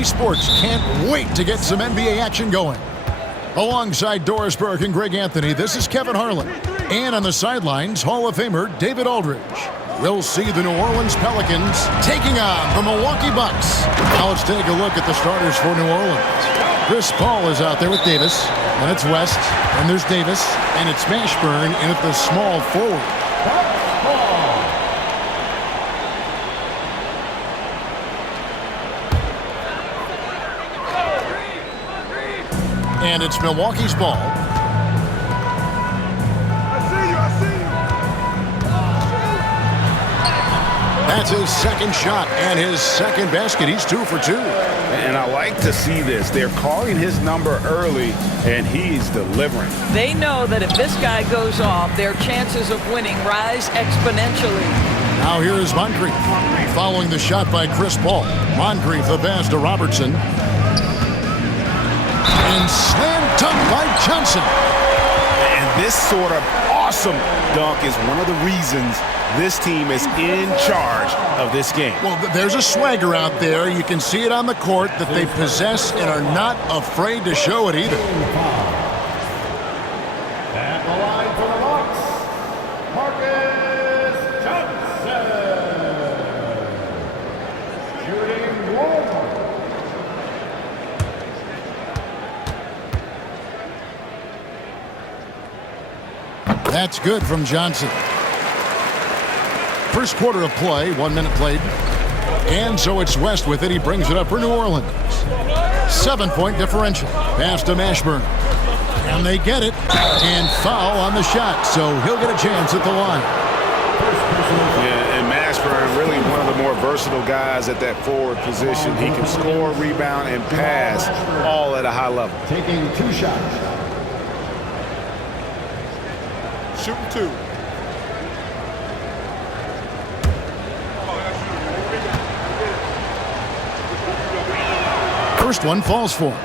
EA Sports can't wait to get some NBA action going. Alongside Doris Burke and Greg Anthony, this is Kevin Harlan. And on the sidelines, Hall of Famer David Aldridge. We'll see the New Orleans Pelicans taking on the Milwaukee Bucks. Now let's take a look at the starters for New Orleans. Chris Paul is out there with Davis, and it's West, and there's Davis, and it's Mashburn in at the small forward. And it's Milwaukee's ball. That's his second shot and his second basket. He's 2 for 2. And I like to see this. They're calling his number early, and he's delivering. They know that if this guy goes off, their chances of winning rise exponentially. Now here is Moncrief. Following the shot by Chris Paul. Moncrief the pass to Robertson. And slam dunk by Johnson. And this sort of awesome dunk is one of the reasons this team is in charge of this game. Well, there's a swagger out there. You can see it on the court that they possess and are not afraid to show it either. At the line for the Bucks, Marcus Johnson. Shooting 1. That's good from Johnson. First quarter of play, 1 minute played. And so it's West with it. He brings it up for New Orleans. 7-point differential. Pass to Mashburn. And they get it. And foul on the shot. So he'll get a chance at the line. Yeah, and Mashburn, really one of the more versatile guys at that forward position. He can score, rebound, and pass all at a high level. Taking 2 shots. Shooting 2. First one falls for him.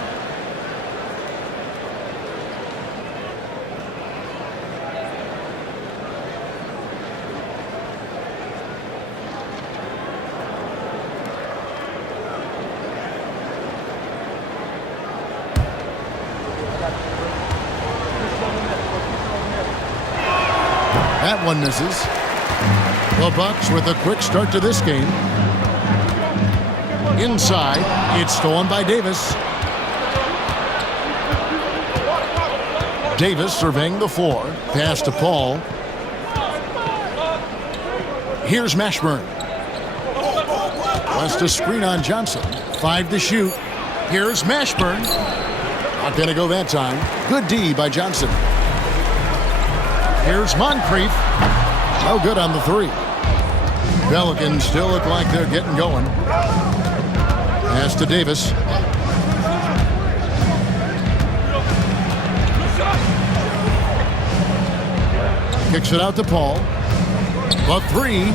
That one misses. The Bucks with a quick start to this game. Inside, it's stolen by Davis. Davis surveying the floor. Pass to Paul. Here's Mashburn. West a screen on Johnson. 5 to shoot. Here's Mashburn. Not going to go that time. Good D by Johnson. Here's Moncrief. No good on the 3. Pelicans still look like they're getting going. Pass to Davis. Kicks it out to Paul. The 3.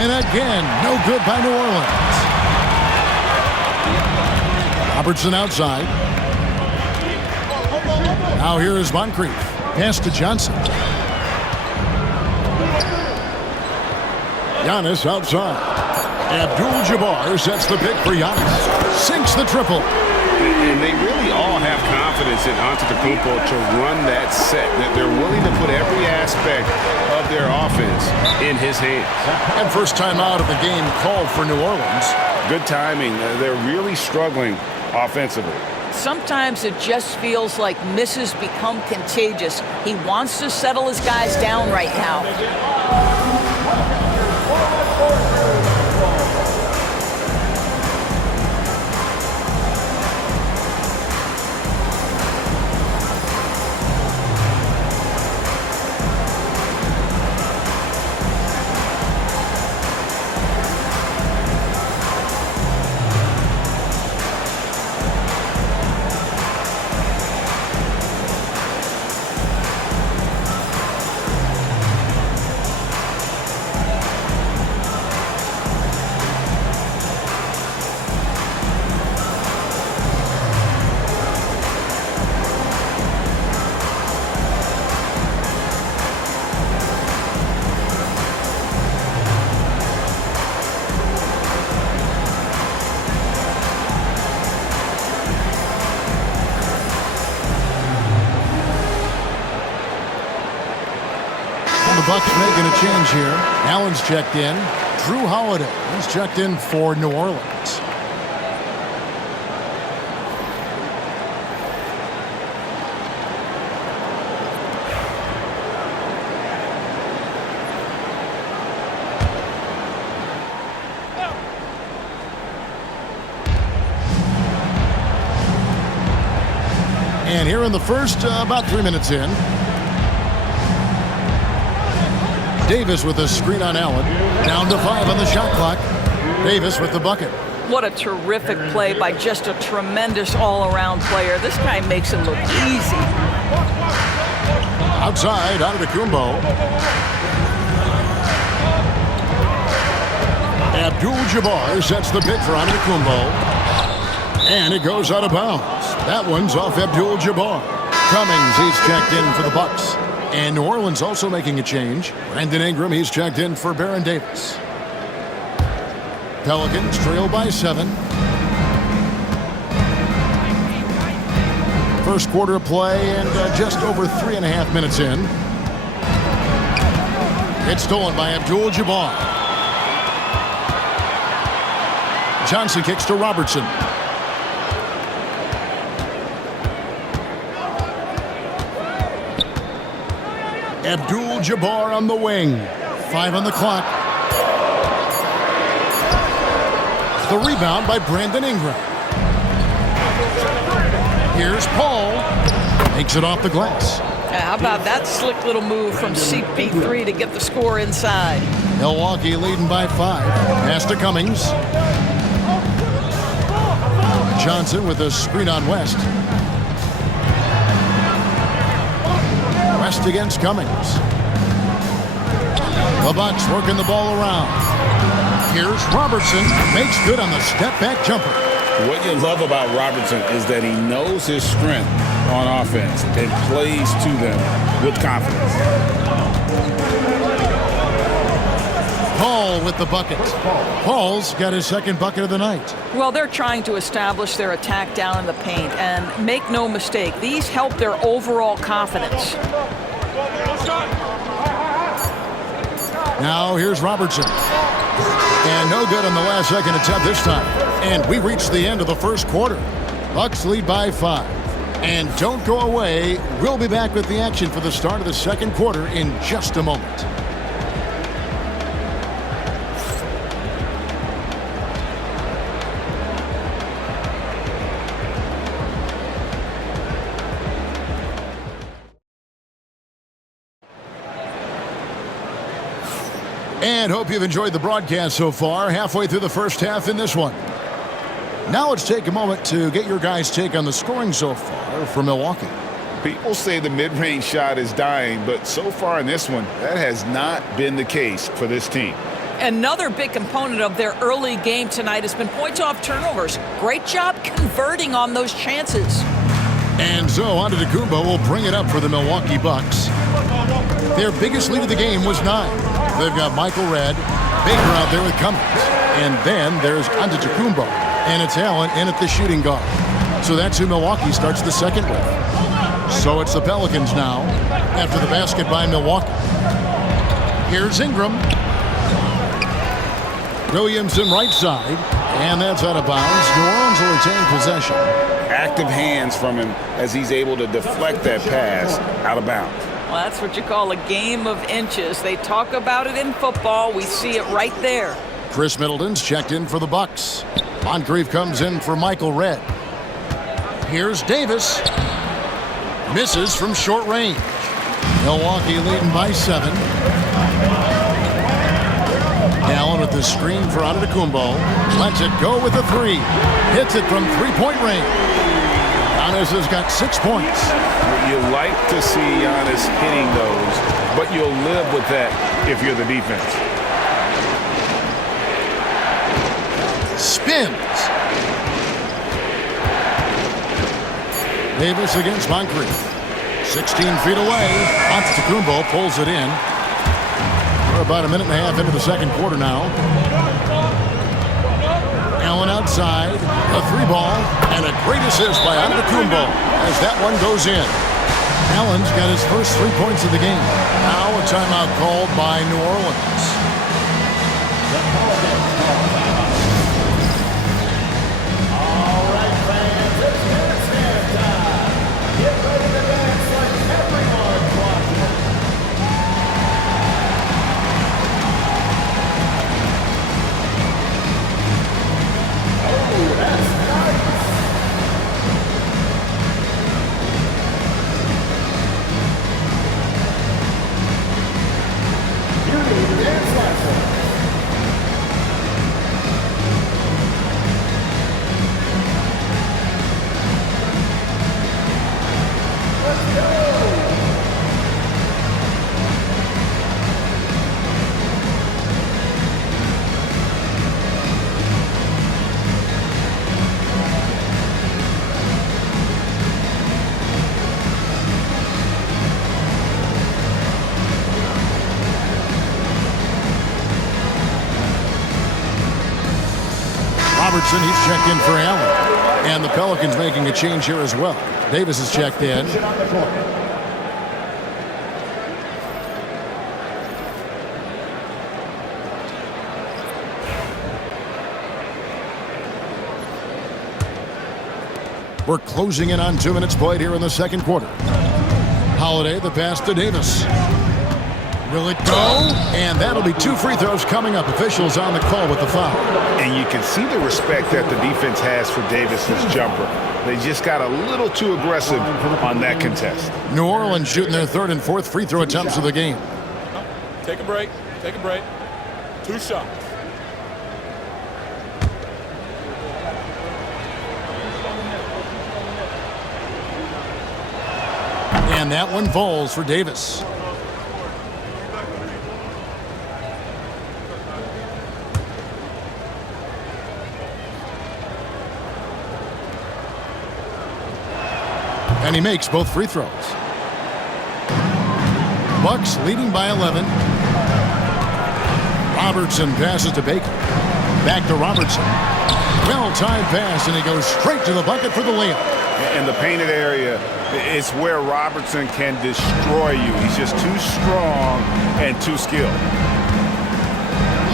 And again, no good by New Orleans. Robertson outside. Now here is Moncrief. Pass to Johnson. Giannis outside. Abdul-Jabbar sets the pick for Giannis. Sinks the triple. And they really all have confidence in Antetokounmpo to run that set. That they're willing to put every aspect of their offense in his hands. And first time out of the game called for New Orleans. Good timing. They're really struggling offensively. Sometimes it just feels like misses become contagious. He wants to settle his guys down right now. Bucks making a change here. Allen's checked in. Drew Holiday, he's checked in for New Orleans. And here in the first, about 3 minutes in. Davis with a screen on Allen. Down to 5 on the shot clock. Davis with the bucket. What a terrific play by just a tremendous all-around player. This guy makes it look easy. Outside, Antetokounmpo. Abdul-Jabbar sets the pick for Antetokounmpo. And it goes out of bounds. That one's off Abdul-Jabbar. Cummings, he's checked in for the Bucks. And New Orleans also making a change. Brandon Ingram, he's checked in for Baron Davis. Pelicans trail by 7. First quarter of play and just over 3.5 minutes in. It's stolen by Abdul-Jabbar. Johnson kicks to Robertson. Abdul-Jabbar on the wing. 5 on the clock. The rebound by Brandon Ingram. Here's Paul. Makes it off the glass. How about that slick little move from CP3 to get the score inside? Milwaukee leading by 5. Pass to Cummings. Johnson with a screen on West. West against Cummings. The Bucks working the ball around. Here's Robertson. Makes good on the step-back jumper. What you love about Robertson is that he knows his strength on offense and plays to them with confidence. Paul with the bucket. Paul's got his second bucket of the night. Well, they're trying to establish their attack down in the paint, and make no mistake, these help their overall confidence. Now here's Robertson. And no good on the last second attempt this time. And we reach the end of the first quarter. Bucks lead by 5. And don't go away. We'll be back with the action for the start of the second quarter in just a moment. And hope you've enjoyed the broadcast so far. Halfway through the first half in this one. Now let's take a moment to get your guys' take on the scoring so far for Milwaukee. People say the mid-range shot is dying, but so far in this one, that has not been the case for this team. Another big component of their early game tonight has been points off turnovers. Great job converting on those chances. And so Antetokounmpo will bring it up for the Milwaukee Bucks. Their biggest lead of the game was 9. They've got Michael Redd, Baker out there with Cummings. And then there's Antetokounmpo, and it's Allen in at the shooting guard. So that's who Milwaukee starts the second with. So it's the Pelicans now, after the basket by Milwaukee. Here's Ingram. Williamson right side, and that's out of bounds. New Orleans will retain possession. Active hands from him as he's able to deflect that pass out of bounds. Well, that's what you call a game of inches. They talk about it in football. We see it right there. Chris Middleton's checked in for the Bucks. Moncrief comes in for Michael Redd. Here's Davis. Misses from short range. Milwaukee leading by 7. Allen with the screen for Antetokounmpo. Lets it go with a 3. Hits it from three-point range. Giannis has got 6 points. You like to see Giannis hitting those, but you'll live with that if you're the defense. Spins. Davis against Moncrief. 16 feet away. Antetokounmpo pulls it in. We're about a minute and a half into the second quarter now. Allen outside. A 3 ball. And a great assist by Antetokounmpo as that one goes in. Allen's got his first 3 points of the game. Now a timeout called by New Orleans. All right, fans, it's dance time. Get ready to dance like everyone's watching. Oh, that's nice. You need a dance lesson. Let's go. Robertson, he's checked in for Allen. And the Pelicans making a change here as well. Davis is checked in. On the court. We're closing in on 2 minutes played here in the second quarter. Holiday, the pass to Davis. Will it go? And that'll be 2 free throws coming up. Officials on the call with the foul. And you can see the respect that the defense has for Davis's jumper. They just got a little too aggressive on that contest. New Orleans shooting their 3rd and 4th free throw attempts of the game. Take a break. Take a break. 2 shots. And that one falls for Davis. And he makes both free throws. Bucks leading by 11. Robertson passes to Baker. Back to Robertson. Well-timed pass, and he goes straight to the bucket for the layup. In the painted area, it's where Robertson can destroy you. He's just too strong and too skilled.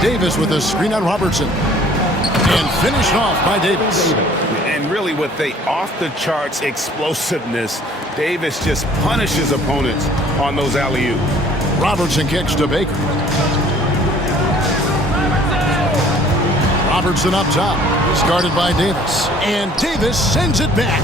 Davis with a screen on Robertson. And finished off by Davis. And really with the off-the-charts explosiveness, Davis just punishes opponents on those alley-oops. Robertson kicks to Baker. Robertson up top. He's guarded by Davis. And Davis sends it back.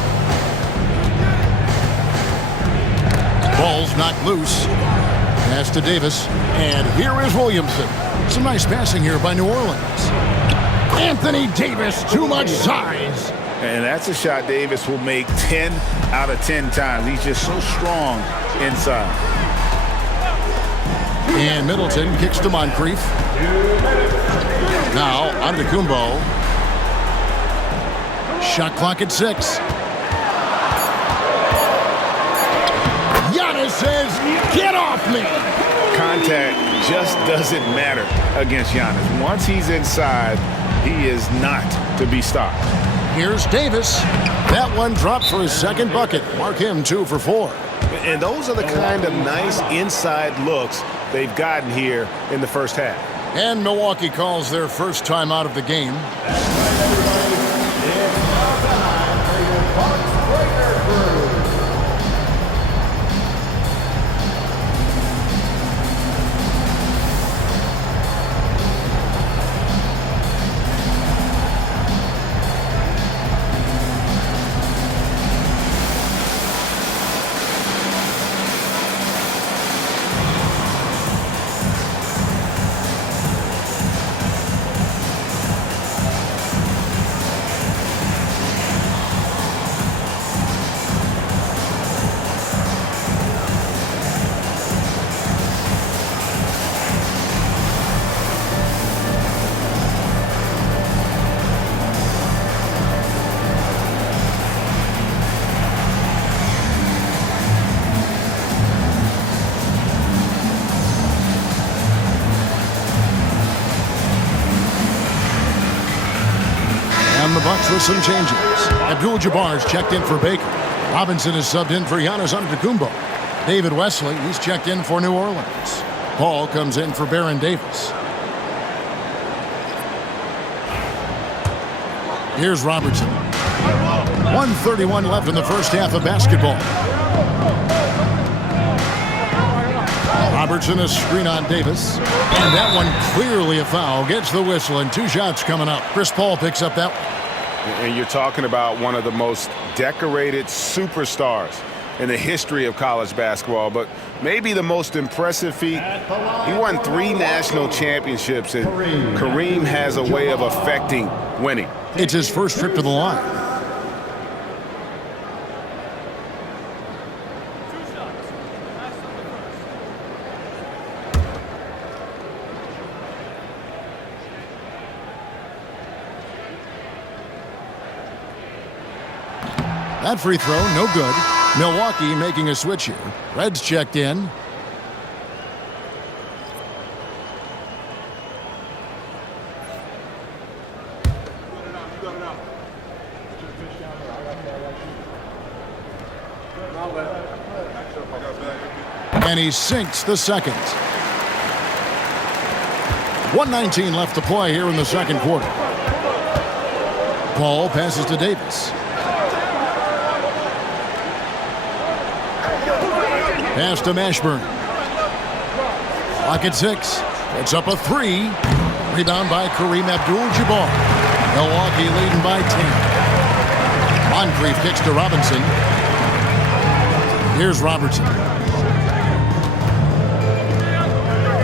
Ball's knocked loose. Pass to Davis. And here is Williamson. Some nice passing here by New Orleans. Anthony Davis, too much size. And that's a shot Davis will make 10 out of 10 times. He's just so strong inside. And Middleton kicks to Moncrief. Now, Antetokounmpo. Shot clock at 6. Giannis says, "Get off me!" Contact just doesn't matter against Giannis. Once he's inside, he is not to be stopped. Here's Davis. That one dropped for his second bucket. Mark him 2 for 4. And those are the kind of nice inside looks they've gotten here in the first half. And Milwaukee calls their first time out of the game. That's right, everybody. It's now time for your Bucks Breaker Crew. And the Bucks with some changes. Abdul-Jabbar's checked in for Baker. Robinson is subbed in for Giannis Antetokounmpo. David Wesley, he's checked in for New Orleans. Paul comes in for Baron Davis. Here's Robertson. 1:31 left in the first half of basketball. Robertson, a screen on Davis. And that one clearly a foul. Gets the whistle, and 2 shots coming up. Chris Paul picks up that one. And you're talking about one of the most decorated superstars in the history of college basketball, but maybe the most impressive feat. He won 3 national championships, and Kareem has a way of affecting winning. It's his first trip to the line. That free throw, no good. Milwaukee making a switch here. Reds checked in. And he sinks the second. 1:19 left to play here in the second quarter. Paul passes to Davis. Pass to Mashburn. Clock at 6. It's up a 3. Rebound by Kareem Abdul-Jabbar. Milwaukee leading by 10. Moncrief kicks to Robinson. Here's Robertson.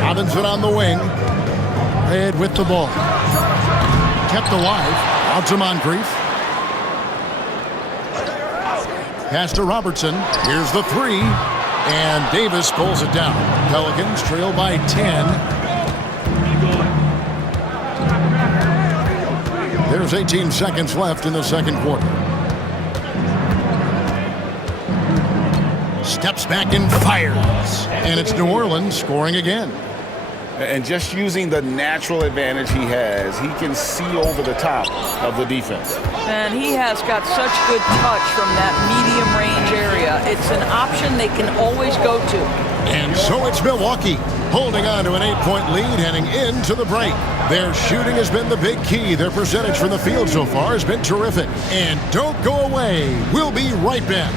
Robinson on the wing. Red with the ball. Kept alive. Out to Moncrief. Pass to Robertson. Here's the 3. And Davis pulls it down. Pelicans trail by 10. There's 18 seconds left in the second quarter. Steps back and fires. And it's New Orleans scoring again. And just using the natural advantage he has, he can see over the top of the defense. And he has got such good touch from that medium range area. It's an option they can always go to. And so it's Milwaukee holding on to an 8-point lead heading into the break. Their shooting has been the big key. Their percentage from the field so far has been terrific. And don't go away. We'll be right back.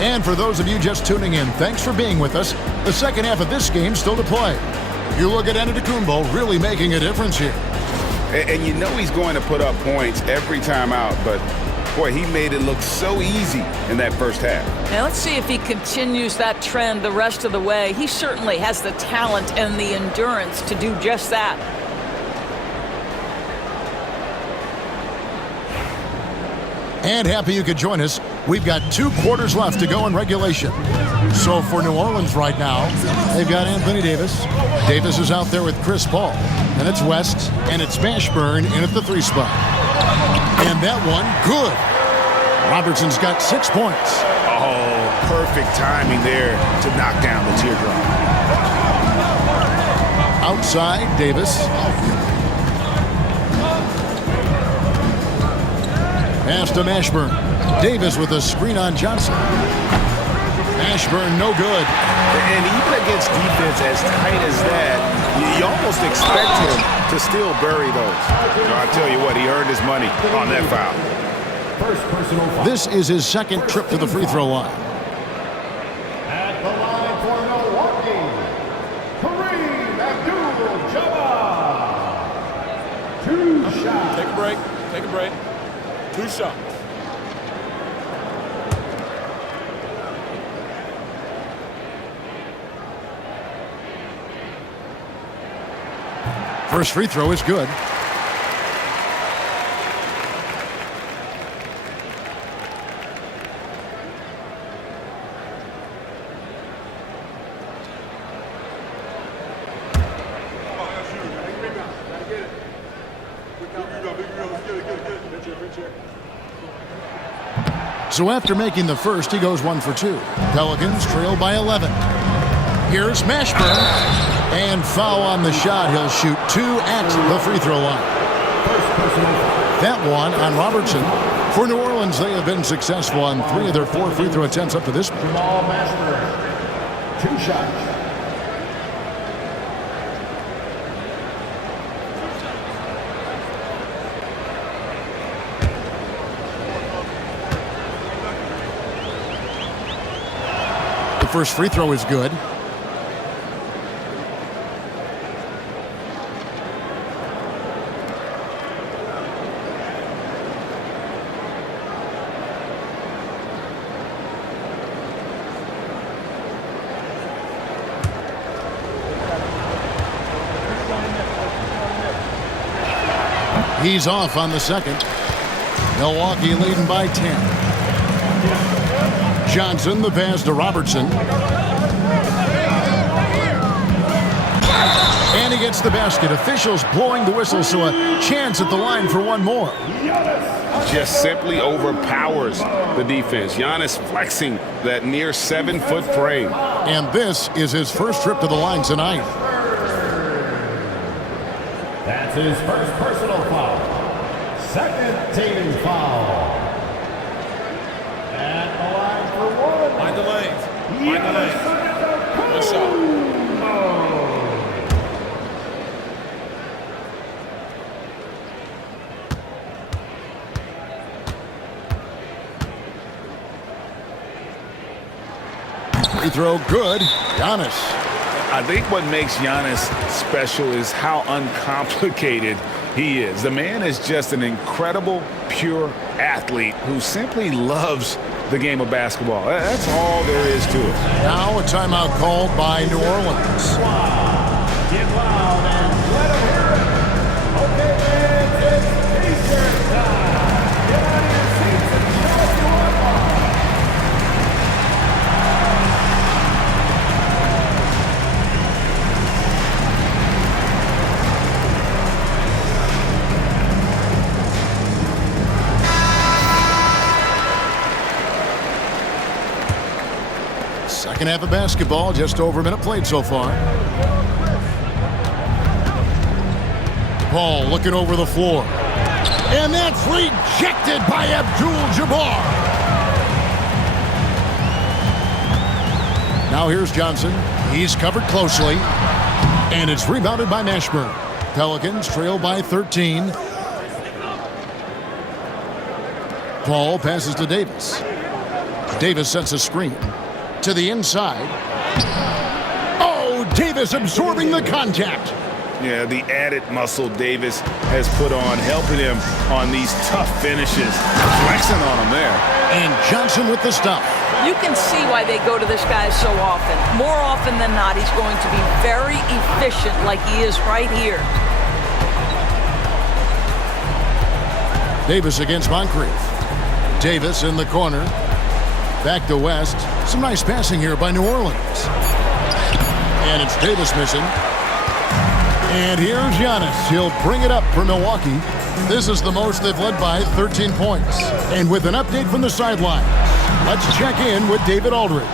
And for those of you just tuning in, thanks for being with us. The second half of this game still to play. You look at Antetokounmpo really making a difference here. And you know he's going to put up points every time out, but boy, he made it look so easy in that first half. Now let's see if he continues that trend the rest of the way. He certainly has the talent and the endurance to do just that. And happy you could join us. We've got 2 quarters left to go in regulation. So for New Orleans right now, they've got Anthony Davis. Davis is out there with Chris Paul. And it's West, and it's Mashburn in at the 3 spot. And that one, good. Robertson's got 6 points. Oh, perfect timing there to knock down the teardrop. Outside, Davis. Pass to Mashburn. Davis with a screen on Johnson. Mashburn, no good. And even against defense as tight as that, you almost expect him to still bury those. You know, I tell you what, he earned his money on that foul. first personal foul. This is his second trip to the free throw line. At the line for Milwaukee, Kareem Abdul-Jabbar. 2 shots. Take a break. Take a break. 2 shots. First free throw is good. So after making the first, he goes 1 for 2. Pelicans trail by 11. Here's Mashburn. And foul on the shot. He'll shoot 2 at the free throw line. That one on Robertson. For New Orleans, they have been successful on 3 of their 4 free throw attempts up to this point. Jamal Mashburn. 2 shots. The first free throw is good. He's off on the second. Milwaukee leading by 10. Johnson, the pass to Robertson. And he gets the basket. Officials blowing the whistle, so a chance at the line for one more. Just simply overpowers the defense. Giannis flexing that near 7-foot frame. And this is his first trip to the line tonight. That's his first personal foul. Second team foul. At the line for 1. Mind the lanes. Mind the lanes. 1 shot. Free throw good. Giannis. I think what makes Giannis special is how uncomplicated he is. The man is just an incredible, pure athlete who simply loves the game of basketball. That's all there is to it. Now a timeout called by New Orleans. Get loud and let them hear it. Okay, fans, it's T-shirt time. Get out of your seats and show us your love. Second half of basketball, just over a minute played so far. Paul looking over the floor. And that's rejected by Abdul-Jabbar. Now here's Johnson. He's covered closely. And it's rebounded by Mashburn. Pelicans trail by 13. Paul passes to Davis. Davis sets a screen. To the inside. Oh, Davis absorbing the contact. Yeah, the added muscle Davis has put on, helping him on these tough finishes. Flexing on him there. And Johnson with the stop. You can see why they go to this guy so often. More often than not, he's going to be very efficient like he is right here. Davis against Moncrief. Davis in the corner. Back to West. Some nice passing here by New Orleans. And it's Davis missing. And here's Giannis. He'll bring it up for Milwaukee. This is the most they've led by 13 points. And with an update from the sideline, let's check in with David Aldridge.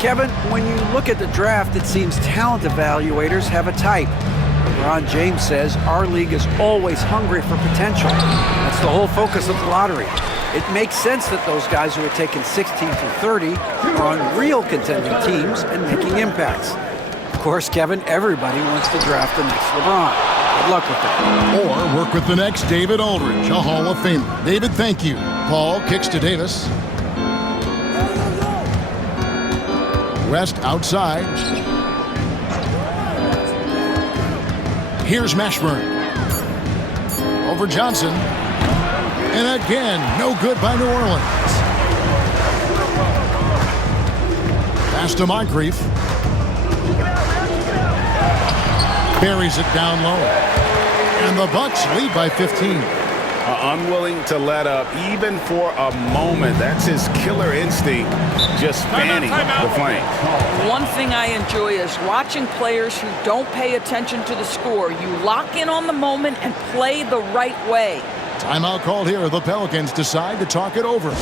Kevin, when you look at the draft, it seems talent evaluators have a type. LeBron James says our league is always hungry for potential. That's the whole focus of the lottery. It makes sense that those guys who are taken 16 through 30 are on real contending teams and making impacts. Of course, Kevin, everybody wants to draft the next LeBron. Good luck with that. Or work with the next David Aldridge, a Hall of Famer. David, thank you. Paul kicks to Davis. West outside. Here's Mashburn. Over Johnson. And again, no good by New Orleans. Pass to Moncrief. Buries it down low. And the Bucks lead by 15. Unwilling to let up even for a moment. That's his killer instinct, just fanning the flank. One thing I enjoy is watching players who don't pay attention to the score. You lock in on the moment and play the right way. Timeout called here. The Pelicans decide to talk it over.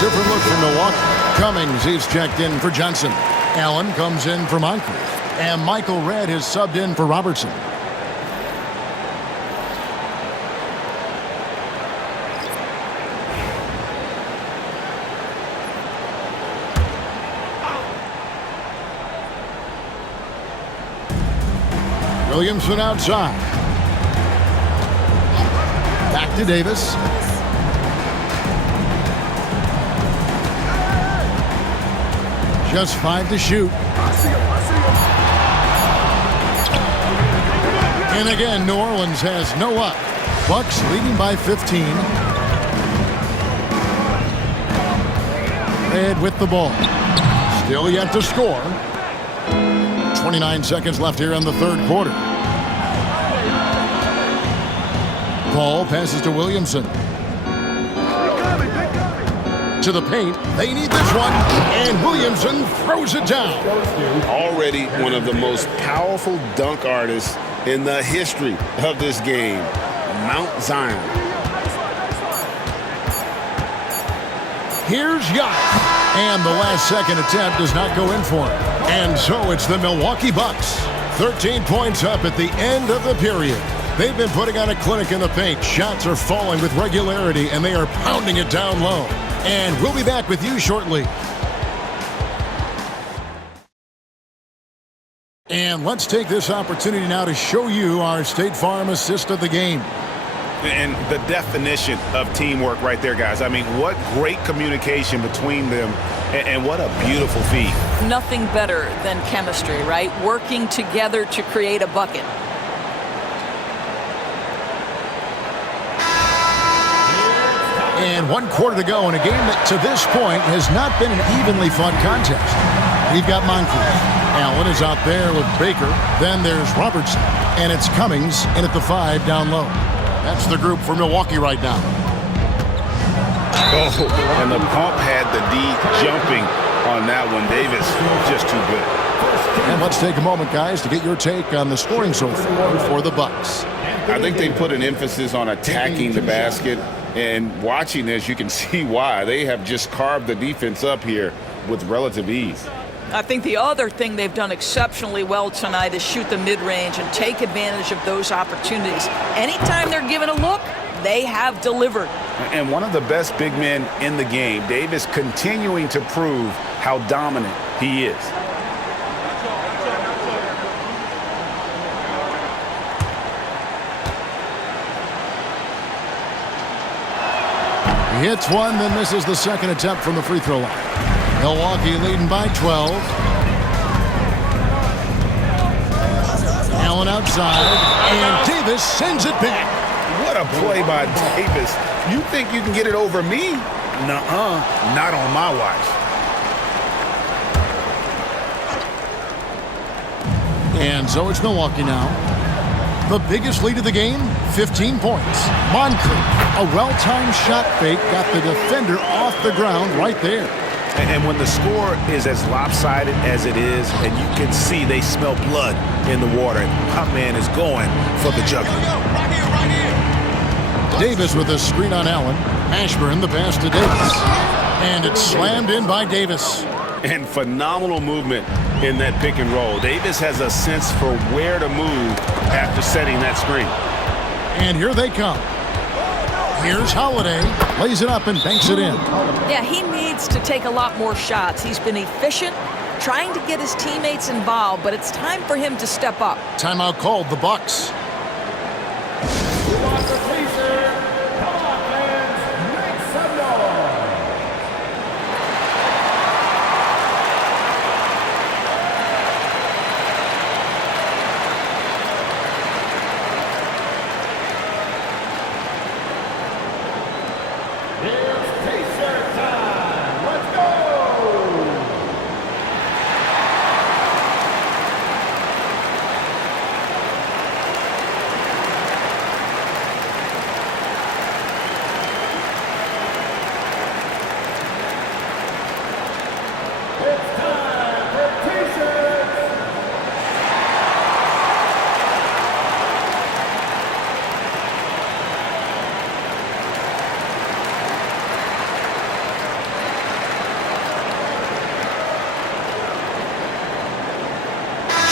Different look from Milwaukee. Cummings, he's checked in for Johnson. Allen comes in for Moncrief. And Michael Redd is subbed in for Robertson. Williamson outside. Back to Davis. Just 5 to shoot. And again, New Orleans has no luck. Bucks leading by 15. Red with the ball. Still yet to score. 29 seconds left here in the third quarter. Paul passes to Williamson. To the paint. They need this one. And Williamson throws it down. Already one of the most powerful dunk artists in the history of this game. Mount Zion. Here's Yacht. And the last second attempt does not go in for him. And so it's the Milwaukee Bucks. 13 points up at the end of the period. They've been putting on a clinic in the paint. Shots are falling with regularity, and they are pounding it down low. And we'll be back with you shortly. And let's take this opportunity now to show you our State Farm assist of the game. And the definition of teamwork right there, guys. I mean, what great communication between them, and what a beautiful feat. Nothing better than chemistry, right? Working together to create a bucket. And 1 quarter to go in a game that to this point has not been an evenly fought contest. We've got Moncrief. Allen is out there with Baker. Then there's Robertson. And it's Cummings in at the 5 down low. That's the group for Milwaukee right now. Oh, and the pump had the D jumping on that one. Davis just too good. And let's take a moment, guys, to get your take on the scoring so far for the Bucks. I think they put an emphasis on attacking the basket. And watching this, you can see why. They have just carved the defense up here with relative ease. I think the other thing they've done exceptionally well tonight is shoot the mid-range and take advantage of those opportunities. Anytime they're given a look, they have delivered. And one of the best big men in the game, Davis, continuing to prove how dominant he is. He hits one, then misses the second attempt from the free throw line. Milwaukee leading by 12. Allen outside, and Davis sends it back. What a play by Davis. You think you can get it over me? Nuh-uh, not on my watch. And so it's Milwaukee now. The biggest lead of the game, 15 points. Moncrief, a well-timed shot fake, got the defender off the ground right there. And when the score is as lopsided as it is, and you can see they smell blood in the water, my man is going for the jugular. Davis with a screen on Allen. Mashburn the pass to Davis. And it's slammed in by Davis. and phenomenal movement in that pick and roll. Davis has a sense for where to move after setting that screen. And here they come. Here's Holiday, lays it up and banks it in. Yeah, he needs to take a lot more shots. He's been efficient, trying to get his teammates involved, but it's time for him to step up. Timeout called, the Bucks. Who wants a t-shirt? Come on, fans. Make some noise. It's t-shirt time. Let's go. It's time for t-shirts.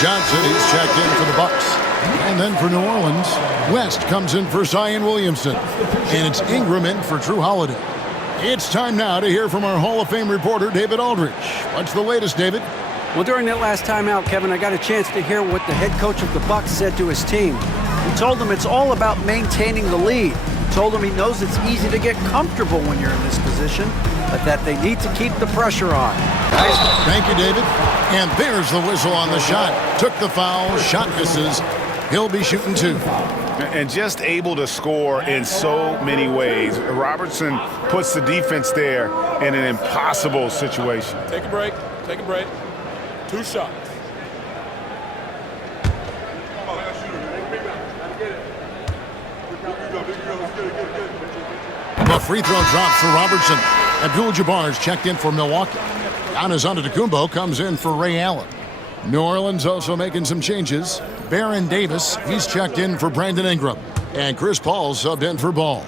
Johnson is checked in for the Bucks. And then for New Orleans, West comes in for Zion Williamson. And it's Ingram in for Drew Holiday. It's time now to hear from our Hall of Fame reporter, David Aldridge. What's the latest, David? Well, during that last timeout, Kevin, I got a chance to hear what the head coach of the Bucks said to his team. He told them it's all about maintaining the lead. He told them he knows it's easy to get comfortable when you're in this position, but that they need to keep the pressure on. Thank you, David. And there's the whistle on the shot. Took the foul, shot misses. He'll be shooting two. And just able to score in so many ways. Robertson puts the defense there in an impossible situation. Take a break. Take a break. 2 shots. The free throw drops for Robertson. Abdul-Jabbar is checked in for Milwaukee. Giannis Antetokounmpo comes in for Ray Allen. New Orleans also making some changes. Baron Davis, he's checked in for Brandon Ingram. And Chris Paul subbed in for Ball.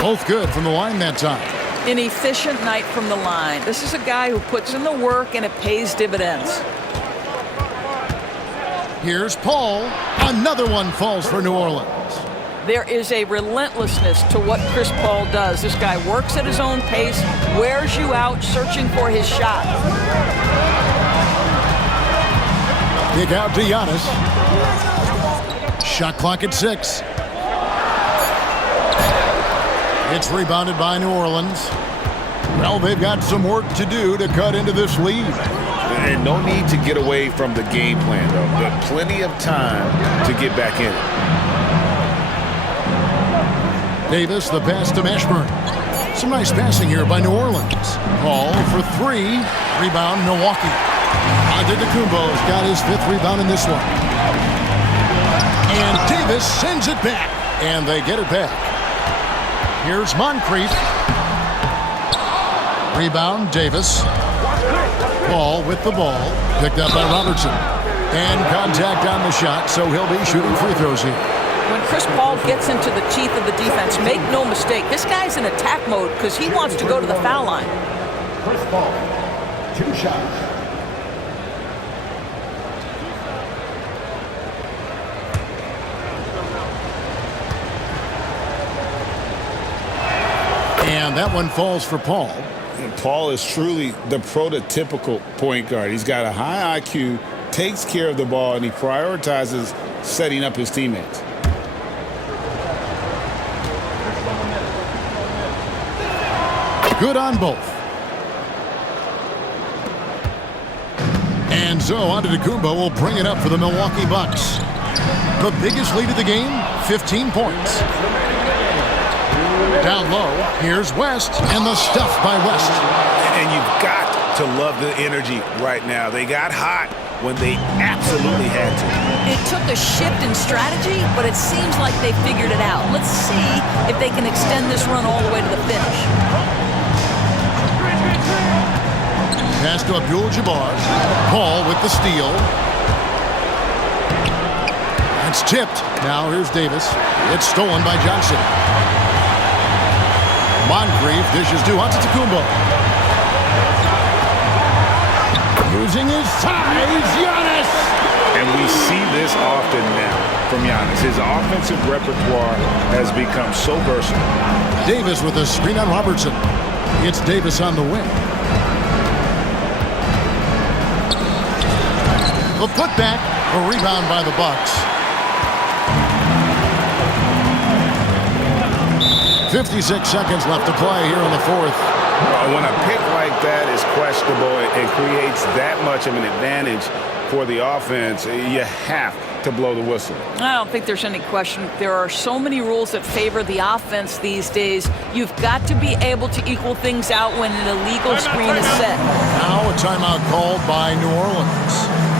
Both good from the line that time. An efficient night from the line. This is a guy who puts in the work and it pays dividends. Here's Paul. Another one falls for New Orleans. There is a relentlessness to what Chris Paul does. This guy works at his own pace, wears you out, searching for his shot. Kick out to Giannis. Shot clock at 6. It's rebounded by New Orleans. Well, they've got some work to do to cut into this lead. And no need to get away from the game plan, though. But plenty of time to get back in it. Davis, the pass to Mashburn. Some nice passing here by New Orleans. Paul for 3. Rebound, Milwaukee. Antetokounmpo's got his 5th rebound in this one. And Davis sends it back. And they get it back. Here's Moncrief. Rebound, Davis. Paul with the ball. Picked up by Robertson. And contact on the shot, so he'll be shooting free throws here. When Chris Paul gets into the teeth of the defense, make no mistake, this guy's in attack mode because he wants to go to the foul line. Chris Paul, 2 shots. And that one falls for Paul. And Paul is truly the prototypical point guard. He's got a high IQ, takes care of the ball, and he prioritizes setting up his teammates. Good on both. And so Antetokounmpo will bring it up for the Milwaukee Bucks. The biggest lead of the game, 15 points. Down low, here's West, and the stuff by West. And you've got to love the energy right now. They got hot when they absolutely had to. It took a shift in strategy, but it seems like they figured it out. Let's see if they can extend this run all the way to the finish. Pass to Abdul-Jabbar. Paul with the steal. That's tipped. Now here's Davis. It's stolen by Johnson. Moncrief dishes to Antetokounmpo. Using his size, Giannis! And we see this often now from Giannis. His offensive repertoire has become so versatile. Davis with a screen on Robertson. It's Davis on the wing. The putback, a rebound by the Bucks. 56 seconds left to play here in the fourth. When a pick like that is questionable and creates that much of an advantage for the offense, you have to blow the whistle. I don't think there's any question. There are so many rules that favor the offense these days. You've got to be able to equal things out when an illegal screen is set. Now a timeout called by New Orleans.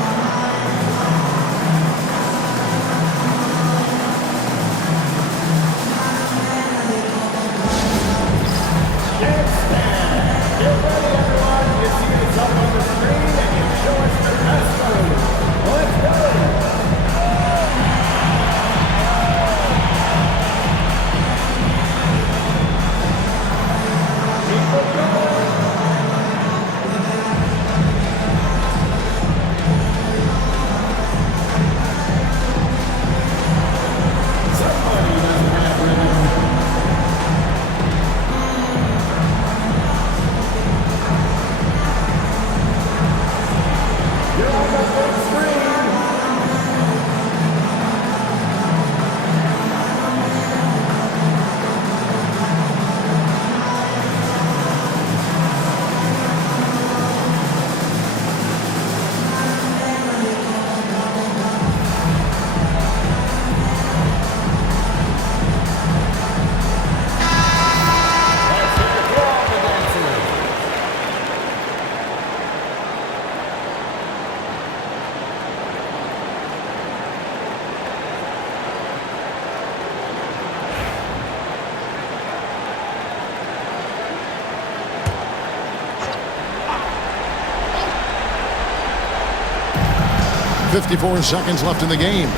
.54 seconds left in the game.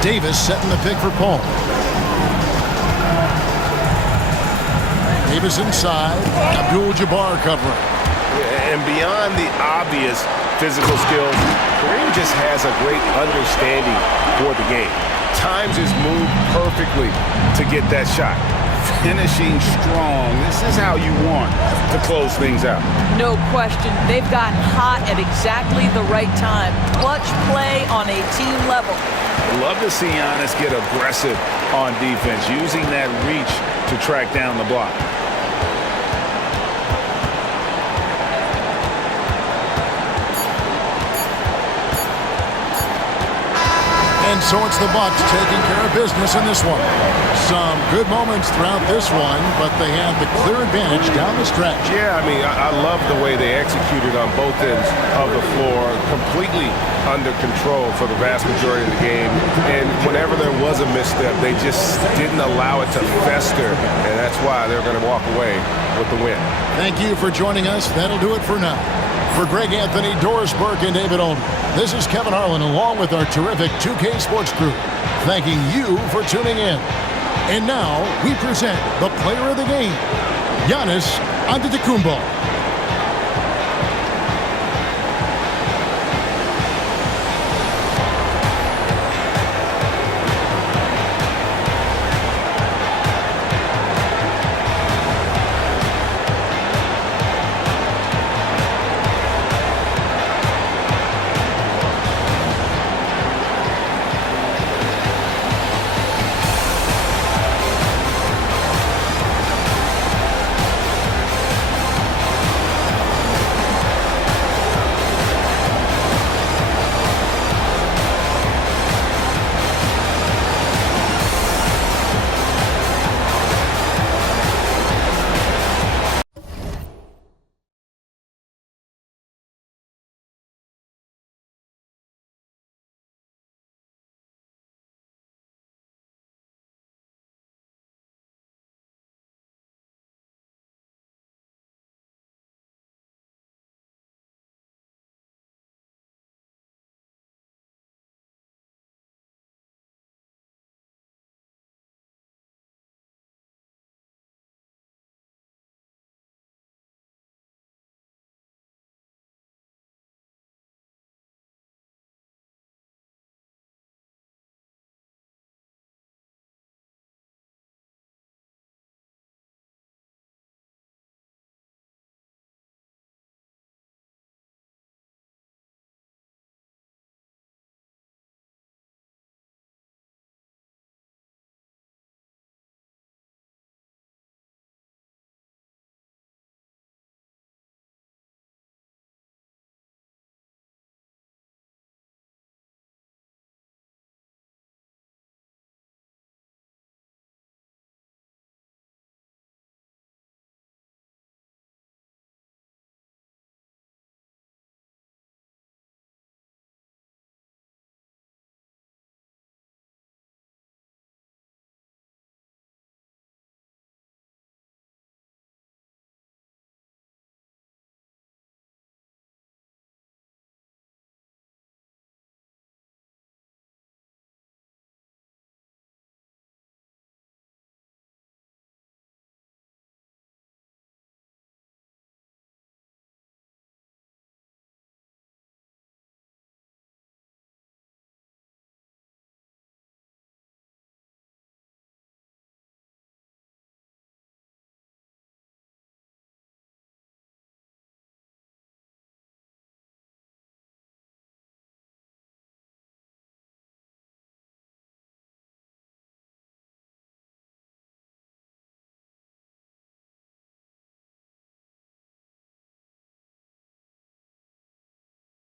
Davis setting the pick for Paul. Davis inside. Abdul-Jabbar covering. And beyond the obvious physical skills, Kareem just has a great understanding for the game. Times his move perfectly to get that shot. Finishing strong. This is how you want to close things out. No question. They've gotten hot at exactly the right time. Clutch play on a team level. Love to see Giannis get aggressive on defense, using that reach to track down the block. And so it's the Bucks taking care of business in this one. Some good moments throughout this one, but they had the clear advantage down the stretch. Yeah, I mean, I love the way they executed on both ends of the floor, completely under control for the vast majority of the game. And whenever there was a misstep, they just didn't allow it to fester, and that's why they're going to walk away with the win. Thank you for joining us. That'll do it for now. For Greg Anthony, Doris Burke, and David Olney, this is Kevin Harlan along with our terrific 2K Sports crew, thanking you for tuning in. And now we present the player of the game, Giannis Antetokounmpo.